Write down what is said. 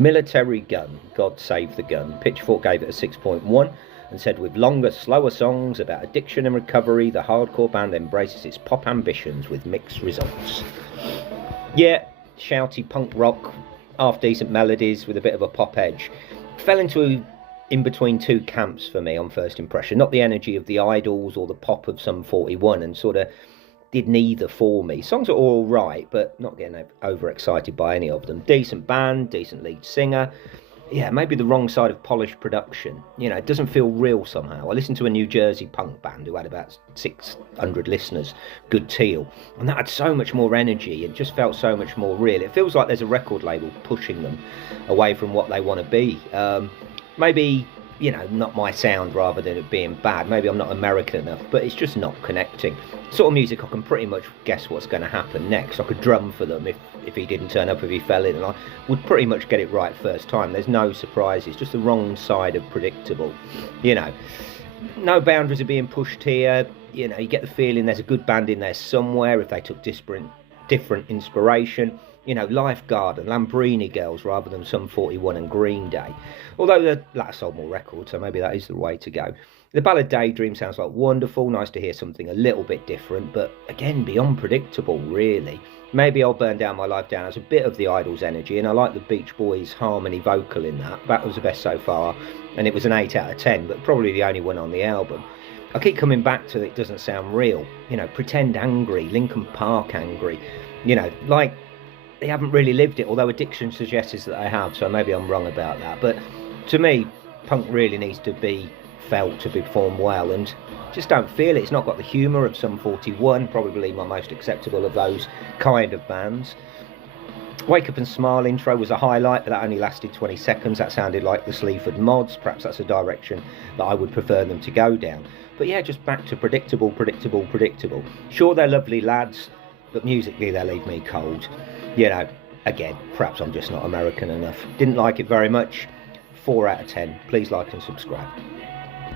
Military Gun, God Save the Gun. Pitchfork gave it a 6.1 and said, with longer, slower songs about addiction and recovery, the hardcore band embraces its pop ambitions with mixed results. Yeah, shouty punk rock, half decent melodies with a bit of a pop edge. Fell into in between two camps for me on first impression. Not the energy of the Idols or the pop of Sum 41, and sort of did neither for me. Songs are all right, but not getting overexcited by any of them. Decent band, decent lead singer. Yeah, maybe the wrong side of polished production. You know, it doesn't feel real somehow. I listened to a New Jersey punk band who had about 600 listeners, Good Teal, and that had so much more energy and just felt so much more real. It feels like there's a record label pushing them away from what they want to be. Maybe, you know, not my sound rather than it being bad. Maybe I'm not American enough, but it's just not connecting. Sort of music I can pretty much guess what's going to happen next. I could drum for them if he didn't turn up, if he fell in, and I would pretty much get it right first time. There's no surprises, just the wrong side of predictable. You know, no boundaries are being pushed here. You know, you get the feeling there's a good band in there somewhere if they took different inspiration. You know, Lifeguard and Lambrini Girls rather than Sum 41 and Green Day. Although the latter sold more records, so maybe that is the way to go. The ballad Daydream sounds like wonderful. Nice to hear something a little bit different, but again, beyond predictable, really. Maybe I'll Burn Down My Life Down as a bit of the Idols energy, and I like the Beach Boys harmony vocal in that. That was the best so far, and it was an 8 out of 10, but probably the only one on the album. I keep coming back to it doesn't sound real. You know, Pretend Angry, Linkin Park Angry. You know, like they haven't really lived it, although Addiction suggests that they have, so maybe I'm wrong about that. But to me, punk really needs to be felt to perform well, and just don't feel it. It's not got the humour of Sum 41, probably my most acceptable of those kind of bands. Wake Up and Smile intro was a highlight, but that only lasted 20 seconds. That sounded like the Sleaford Mods. Perhaps that's a direction that I would prefer them to go down. But yeah, just back to predictable. Sure, they're lovely lads, but musically they leave me cold. You know, again, perhaps I'm just not American enough. Didn't like it very much. 4 out of 10. Please like and subscribe.